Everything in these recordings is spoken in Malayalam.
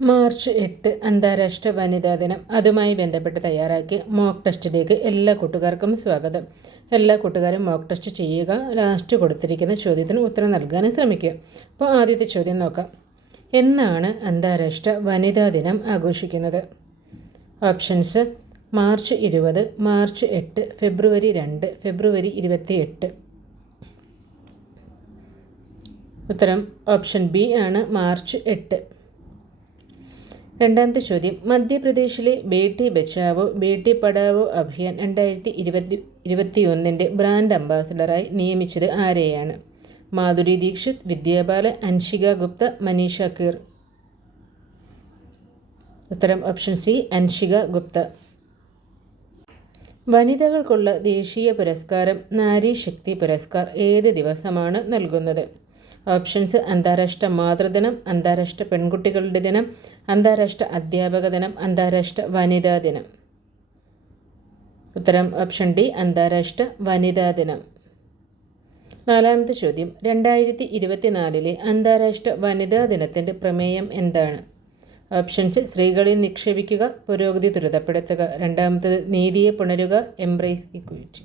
മാർച്ച് എട്ട് അന്താരാഷ്ട്ര വനിതാ ദിനം. അതുമായി ബന്ധപ്പെട്ട് തയ്യാറാക്കിയ മോക്ക് ടെസ്റ്റിലേക്ക് എല്ലാ കൂട്ടുകാർക്കും സ്വാഗതം. എല്ലാ കൂട്ടുകാരും മോക്ക് ടെസ്റ്റ് ചെയ്യുക ലാസ്റ്റ് കൊടുത്തിരിക്കുന്ന ചോദ്യത്തിന് ഉത്തരം നൽകാനും ശ്രമിക്കുക. അപ്പോൾ ആദ്യത്തെ ചോദ്യം നോക്കാം. എന്നാണ് അന്താരാഷ്ട്ര വനിതാ ദിനം ആഘോഷിക്കുന്നത്? ഓപ്ഷൻസ് മാർച്ച് ഇരുപത് മാർച്ച് എട്ട് ഫെബ്രുവരി രണ്ട് ഫെബ്രുവരി ഇരുപത്തി എട്ട് ഉത്തരം ഓപ്ഷൻ ബി ആണ് മാർച്ച് എട്ട്. രണ്ടാമത്തെ ചോദ്യം. മധ്യപ്രദേശിലെ ബേട്ടി ബച്ചാവോ ബേട്ടി പഠാവോ അഭിയാൻ രണ്ടായിരത്തി ഇരുപത്തി ഇരുപത്തിയൊന്നിന്റെ ബ്രാൻഡ് അംബാസഡറായി നിയമിച്ചത് ആരെയാണ്? മാധുരി ദീക്ഷിത് വിദ്യാബാല അൻഷിക ഗുപ്ത മനീഷ കീർ. ഉത്തരം ഓപ്ഷൻ സി അൻഷിക ഗുപ്ത. വനിതകൾക്കുള്ള ദേശീയ പുരസ്കാരം നാരി ശക്തി പുരസ്കാർ ഏത് ദിവസമാണ് നൽകുന്നത്? ഓപ്ഷൻസ് അന്താരാഷ്ട്ര മാതൃദിനം അന്താരാഷ്ട്ര പെൺകുട്ടികളുടെ ദിനം അന്താരാഷ്ട്ര അധ്യാപക ദിനം അന്താരാഷ്ട്ര വനിതാ ദിനം. ഉത്തരം ഓപ്ഷൻ ഡി അന്താരാഷ്ട്ര വനിതാ ദിനം. നാലാമത്തെ ചോദ്യം രണ്ടായിരത്തി ഇരുപത്തിനാലിലെ അന്താരാഷ്ട്ര വനിതാ ദിനത്തിന്റെ പ്രമേയം എന്താണ്? ഓപ്ഷൻസ് സ്ത്രീകളിൽ നിക്ഷേപിക്കുക പുരോഗതി ത്വരിതപ്പെടുത്തുക രണ്ടാമത്തത് നീതിയെ പുണരുക എംബ്രേസ് ഇക്വിറ്റി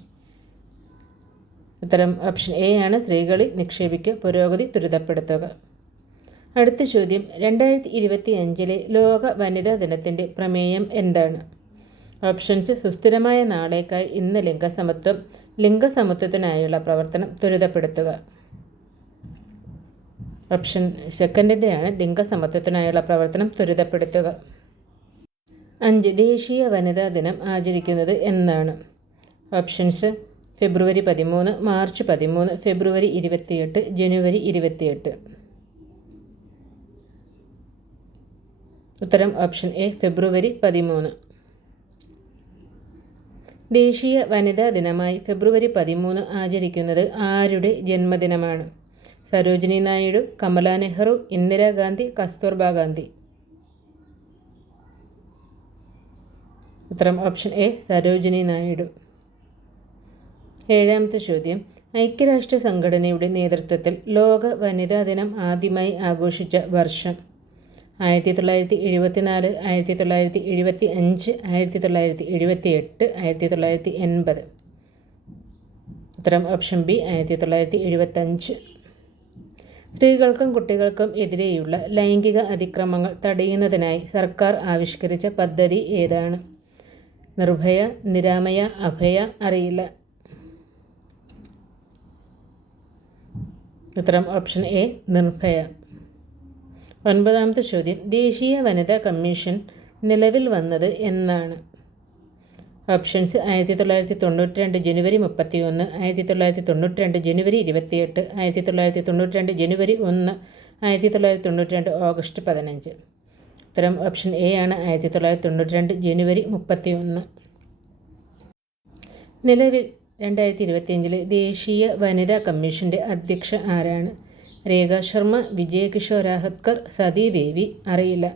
ഉത്തരം ഓപ്ഷൻ എ ആണ്. സ്ത്രീകളിൽ നിക്ഷേപിക്കുക പുരോഗതി ത്വരിതപ്പെടുത്തുക. അടുത്ത ചോദ്യം. രണ്ടായിരത്തി ഇരുപത്തി അഞ്ചിലെ ലോക വനിതാ ദിനത്തിന്റെ പ്രമേയം എന്താണ്? ഓപ്ഷൻസ് സുസ്ഥിരമായ നാളേക്കായി ഇന്ന് ലിംഗസമത്വം ലിംഗസമത്വത്തിനായുള്ള പ്രവർത്തനം ത്വരിതപ്പെടുത്തുക. ഓപ്ഷൻ സെക്കൻഡിന്റെയാണ് ലിംഗസമത്വത്തിനായുള്ള പ്രവർത്തനം ത്വരിതപ്പെടുത്തുക. അഞ്ച്. ദേശീയ വനിതാ ദിനം ആചരിക്കുന്നത് എന്നാണ്. ഓപ്ഷൻസ് ഫെബ്രുവരി പതിമൂന്ന് മാർച്ച് പതിമൂന്ന് ഫെബ്രുവരി ഇരുപത്തിയെട്ട് ജനുവരി ഇരുപത്തിയെട്ട്. ഉത്തരം ഓപ്ഷൻ എ ഫെബ്രുവരി പതിമൂന്ന്. ദേശീയ വനിതാ ദിനമായി ഫെബ്രുവരി പതിമൂന്ന് ആചരിക്കുന്നത് ആരുടെ ജന്മദിനമാണ്? സരോജിനി നായിഡു കമല നെഹ്റു ഇന്ദിരാഗാന്ധി കസ്തൂർബ ഗാന്ധി. ഉത്തരം ഓപ്ഷൻ എ സരോജിനി നായിഡു. ഏഴാമത്തെ ചോദ്യം. ഐക്യരാഷ്ട്ര സംഘടനയുടെ നേതൃത്വത്തിൽ ലോക വനിതാ ദിനം ആദ്യമായി ആഘോഷിച്ച വർഷം ആയിരത്തി തൊള്ളായിരത്തി എഴുപത്തിനാല് ആയിരത്തി തൊള്ളായിരത്തി എഴുപത്തി അഞ്ച് ആയിരത്തി തൊള്ളായിരത്തി എഴുപത്തി എട്ട് ആയിരത്തി തൊള്ളായിരത്തി എൺപത്. ഉത്തരം ഓപ്ഷൻ ബി ആയിരത്തി തൊള്ളായിരത്തി എഴുപത്തഞ്ച്. സ്ത്രീകൾക്കും കുട്ടികൾക്കും എതിരെയുള്ള ലൈംഗിക അതിക്രമങ്ങൾ തടയുന്നതിനായി സർക്കാർ ആവിഷ്കരിച്ച പദ്ധതി ഏതാണ്? നിർഭയ നിരാമയ അഭയ അറിയില്ല. ഉത്തരം ഓപ്ഷൻ എ നിർഭയ. ഒൻപതാമത്തെ ചോദ്യം ദേശീയ വനിതാ കമ്മീഷൻ നിലവിൽ വന്നത് എന്നാണ്. ഓപ്ഷൻസ് ആയിരത്തി തൊള്ളായിരത്തി തൊണ്ണൂറ്റി രണ്ട് ജനുവരി മുപ്പത്തി ഒന്ന് ആയിരത്തി തൊള്ളായിരത്തി തൊണ്ണൂറ്റി രണ്ട് ജനുവരി ഇരുപത്തിയെട്ട് ആയിരത്തി തൊള്ളായിരത്തി തൊണ്ണൂറ്റി രണ്ട് ജനുവരി ഒന്ന് ആയിരത്തി തൊള്ളായിരത്തി തൊണ്ണൂറ്റി രണ്ട് ഓഗസ്റ്റ് പതിനഞ്ച്. ഉത്തരം ഓപ്ഷൻ എ ആണ് ആയിരത്തി തൊള്ളായിരത്തി തൊണ്ണൂറ്റി രണ്ട് ജനുവരി മുപ്പത്തി ഒന്ന് നിലവിൽ രണ്ടായിരത്തി ഇരുപത്തിയഞ്ചിലെ ദേശീയ വനിതാ കമ്മീഷന്റെ അധ്യക്ഷ ആരാണ്? രേഖ ശർമ്മ വിജയകിഷോർ രാഹത്കർ സതീദേവി അറിയില്ല.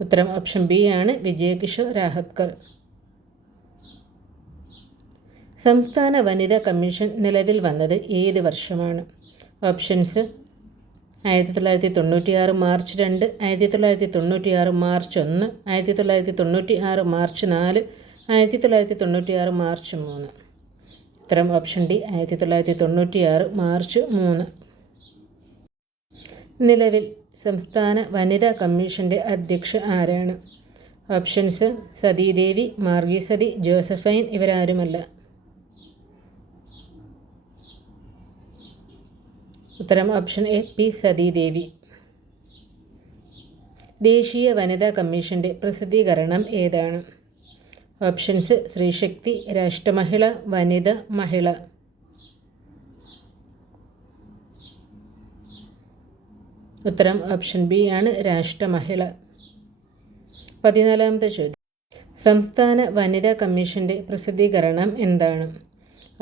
ഉത്തരം ഓപ്ഷൻ ബി ആണ് വിജയകിഷോർ രാഹത്കർ സംസ്ഥാന വനിതാ കമ്മീഷൻ നിലവിൽ വന്നത് ഏത് വർഷമാണ്? ഓപ്ഷൻസ് ആയിരത്തി തൊള്ളായിരത്തി തൊണ്ണൂറ്റി ആറ് മാർച്ച് രണ്ട് ആയിരത്തി തൊള്ളായിരത്തി തൊണ്ണൂറ്റി ആറ് മാർച്ച് ഒന്ന് ആയിരത്തി തൊള്ളായിരത്തി തൊണ്ണൂറ്റി ആറ് മാർച്ച് നാല് ആയിരത്തി തൊള്ളായിരത്തി തൊണ്ണൂറ്റി ആറ് മാർച്ച് മൂന്ന്. ഉത്തരം ഓപ്ഷൻ ഡി ആയിരത്തി തൊള്ളായിരത്തി തൊണ്ണൂറ്റി ആറ് മാർച്ച് മൂന്ന്. നിലവിൽ സംസ്ഥാന വനിതാ കമ്മീഷന്റെ അധ്യക്ഷ ആരാണ്? ഓപ്ഷൻസ് സതീദേവി മാർഗി സതി ജോസഫൈൻ ഇവരാരുമല്ല. ഉത്തരം ഓപ്ഷൻ എ പി സതീദേവി. ദേശീയ വനിതാ കമ്മീഷന്റെ പ്രസിദ്ധീകരണം ഏതാണ്? ഓപ്ഷൻസ് സ്ത്രീശക്തി രാഷ്ട്രമഹിള വനിത മഹിള. ഉത്തരം ഓപ്ഷൻ ബി ആണ് രാഷ്ട്രമഹിള. പതിനാലാമത്തെ ചോദ്യം. സംസ്ഥാന വനിതാ കമ്മീഷന്റെ പ്രസിദ്ധീകരണം എന്താണ്?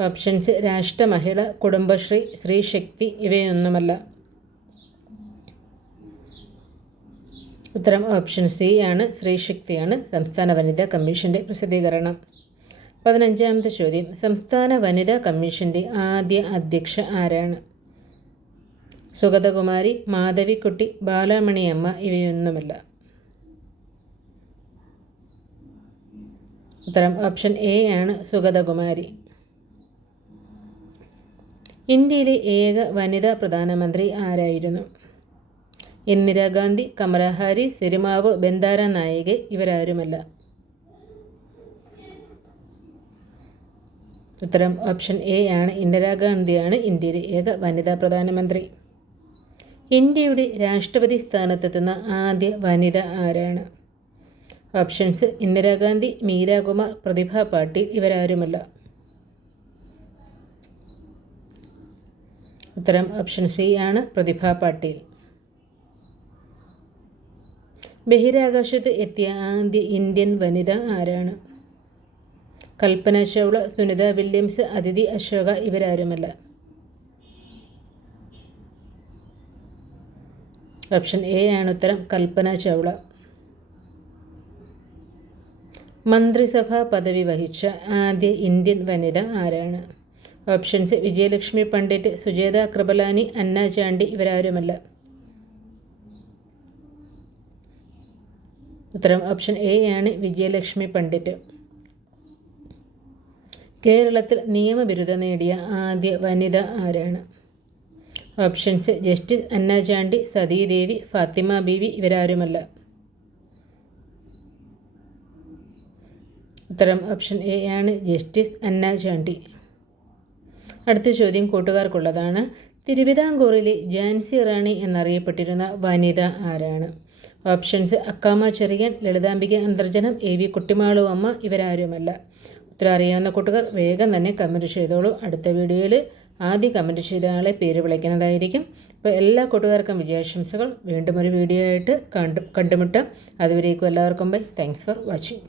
ഓപ്ഷൻസ് രാഷ്ട്രമഹിള കുടുംബശ്രീ സ്ത്രീശക്തി ഇവയൊന്നുമല്ല. ഉത്തരം ഓപ്ഷൻ സി ആണ്. സ്ത്രീശക്തിയാണ് സംസ്ഥാന വനിതാ കമ്മീഷന്റെ പ്രസിദ്ധീകരണം. പതിനഞ്ചാമത്തെ ചോദ്യം. സംസ്ഥാന വനിതാ കമ്മീഷന്റെ ആദ്യ അധ്യക്ഷ ആരാണ്? സുഗതകുമാരി മാധവിക്കുട്ടി ബാലാമണിയമ്മ ഇവയൊന്നുമല്ല. ഉത്തരം ഓപ്ഷൻ എ ആണ്. സുഗതകുമാരി. ഇന്ത്യയിലെ ഏക വനിതാ പ്രധാനമന്ത്രി ആരായിരുന്നു? ഇന്ദിരാഗാന്ധി കമലഹാരി സിരിമാവ് ബന്ദാര നായിക ഇവരാരുമല്ല. ഉത്തരം ഓപ്ഷൻ എ ആണ്. ഇന്ദിരാഗാന്ധിയാണ് ഇന്ത്യയിലെ ഏക വനിതാ പ്രധാനമന്ത്രി. ഇന്ത്യയുടെ രാഷ്ട്രപതി സ്ഥാനത്തെത്തുന്ന ആദ്യ വനിത ആരാണ്? ഓപ്ഷൻസ് ഇന്ദിരാഗാന്ധി മീരാകുമാർ പ്രതിഭ പാട്ടീൽ ഇവരാരുമല്ല. ഉത്തരം ഓപ്ഷൻ സി ആണ് പ്രതിഭ പാട്ടീൽ. ബഹിരാകാശത്ത് എത്തിയ ആദ്യ ഇന്ത്യൻ വനിത ആരാണ്? കൽപ്പന ചൗള സുനിത വില്യംസ് അതിഥി അശോക ഇവരാരുമല്ല. ഓപ്ഷൻ എ ആണ് ഉത്തരം കൽപ്പന ചൗള മന്ത്രിസഭാ പദവി വഹിച്ച ആദ്യ ഇന്ത്യൻ വനിത ആരാണ്? ഓപ്ഷൻസ് വിജയലക്ഷ്മി പണ്ഡിറ്റ് സുജേത കൃപലാനി അന്ന ചാണ്ടി ഇവരാരുമല്ല. ഉത്തരം ഓപ്ഷൻ എ ആണ് വിജയലക്ഷ്മി പണ്ഡിറ്റ്. കേരളത്തിൽ നിയമബിരുദം നേടിയ ആദ്യ വനിത ആരാണ്? ഓപ്ഷൻസ് ജസ്റ്റിസ് അന്ന ചാണ്ടി സതീദേവി ഫാത്തിമ ബീവി ഇവരാരുമല്ല. ഉത്തരം ഓപ്ഷൻ എ ആണ് ജസ്റ്റിസ് അന്ന ചാണ്ടി അടുത്ത ചോദ്യം കൂട്ടുകാർക്കുള്ളതാണ്. തിരുവിതാംകൂറിലെ ജാൻസി റാണി എന്നറിയപ്പെട്ടിരുന്ന വനിത ആരാണ്? Options Accamma Cherian Lalithambika Antharjanam A V Kuttimalu Amma ഇവരാരുമല്ല. ഉത്തരം അറിയാവുന്ന കൂട്ടുകാർ വേഗം തന്നെ കമന്റ് ചെയ്തോളൂ. അടുത്ത വീഡിയോയിൽ ആദ്യം കമന്റ് ചെയ്ത ആളെ പേര് വിളിക്കുന്നതായിരിക്കും. അപ്പോൾ എല്ലാ കൂട്ടുകാർക്കും വിജയാശംസകൾ. വീണ്ടും ഒരു വീഡിയോ ആയിട്ട് കണ്ടു കണ്ടുമുട്ടാം. അതുവരേക്കും എല്ലാവർക്കും ബൈ. Thanks for watching